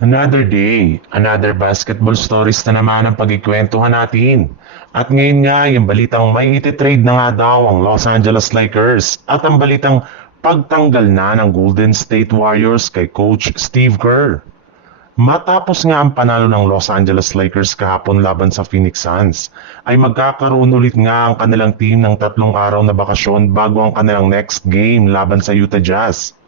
Another day, another basketball stories na naman ang pagkikwentuhan natin. At ngayon nga, yung balitang may ititrade na nga daw ang Los Angeles Lakers at ang balitang pagtanggal na ng Golden State Warriors kay Coach Steve Kerr. Matapos nga ang panalo ng Los Angeles Lakers kahapon laban sa Phoenix Suns, ay magkakaroon ulit nga ang kanilang team ng 3 araw na bakasyon bago ang kanilang next game laban sa Utah Jazz.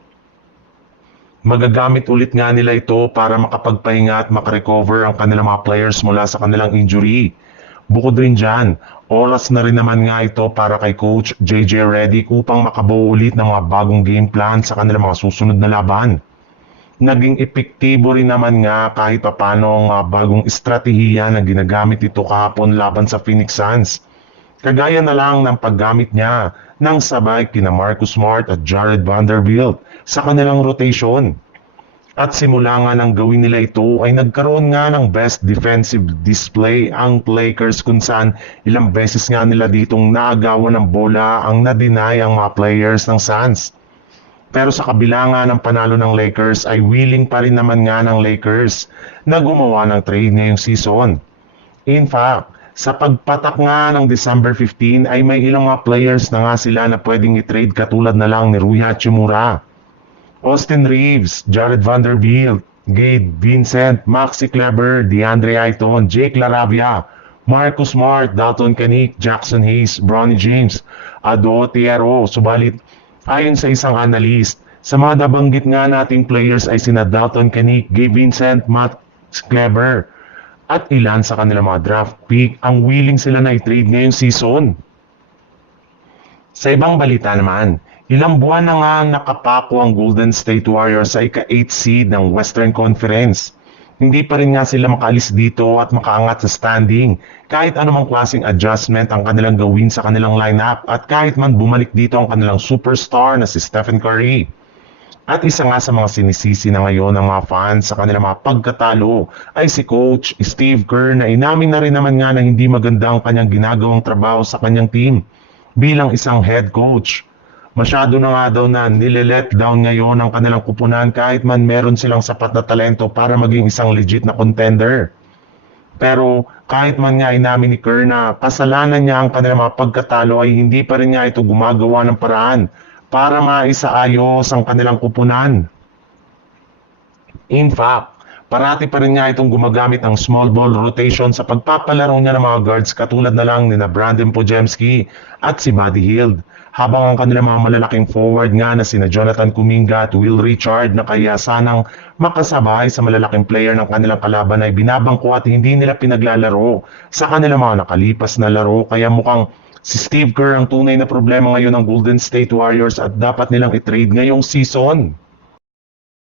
Magagamit ulit nga nila ito para makapagpahinga at makarecover ang kanilang mga players mula sa kanilang injury. Bukod rin dyan, oras na rin naman nga ito para kay Coach JJ Redick upang makabuo ulit ng mga bagong game plan sa kanilang mga susunod na laban. Naging epektibo rin naman nga kahit papano ang bagong estratehiya na ginagamit ito kahapon laban sa Phoenix Suns. Kagaya na lang ng paggamit niya ng sabay kina Marcus Smart at Jared Vanderbilt sa kanilang rotation. At simula nga nang gawin nila ito ay nagkaroon nga ng best defensive display ang Lakers kung saan ilang beses nga nila ditong naagawan ng bola ang na-deny ang mga players ng Suns. Pero sa kabila nga ng panalo ng Lakers ay willing pa rin naman nga ng Lakers na gumawa ng trade ngayong season. In fact, sa pagpatak nga ng December 15 ay may ilang mga players na nga sila na pwedeng i-trade katulad na lang ni Rui Hachimura, Austin Reeves, Jared Vanderbilt, Gabe Vincent, Maxi Kleber, DeAndre Ayton, Jake LaRavia, Marcus Smart, Dalton Kenick, Jackson Hayes, Bronny James, Ado Tiero. Subalit, ayon sa isang analyst, sa mga nabanggit nga nating players ay sina Dalton Kenick, Gabe Vincent, Max Kleber, at ilan sa kanilang mga draft pick ang willing sila na i-trade ngayong season. Sa ibang balita naman, ilang buwan na nga nakapako ang Golden State Warriors sa ika-8 seed ng Western Conference. Hindi pa rin nga sila makaalis dito at makaangat sa standing kahit anumang klaseng adjustment ang kanilang gawin sa kanilang lineup at kahit man bumalik dito ang kanilang superstar na si Stephen Curry. At isa nga sa mga sinisisi na ngayon ng mga fans sa kanilang mga pagkatalo ay si Coach Steve Kerr na inamin na rin naman nga na hindi maganda ang kanyang ginagawang trabaho sa kanyang team bilang isang head coach. Masyado na nga daw na nile-let down ngayon ang kanilang kupunan kahit man meron silang sapat na talento para maging isang legit na contender. Pero kahit man nga inamin ni Kerr na kasalanan niya ang kanilang mga pagkatalo ay hindi pa rin nga ito gumagawa ng paraan para maisaayos ang kanilang kupunan. In fact, parati pa rin nga itong gumagamit ng small ball rotation sa pagpapalaro niya ng mga guards katulad na lang ni Brandon Podziemski at si Buddy Hield. Habang ang kanilang mga malalaking forward nga na sina Jonathan Kuminga at Will Richard na kaya sanang makasabay sa malalaking player ng kanilang kalaban ay binabangko at hindi nila pinaglalaro sa kanilang mga nakalipas na laro. Kaya mukhang si Steve Kerr ang tunay na problema ngayon ng Golden State Warriors at dapat nilang i-trade ngayong season.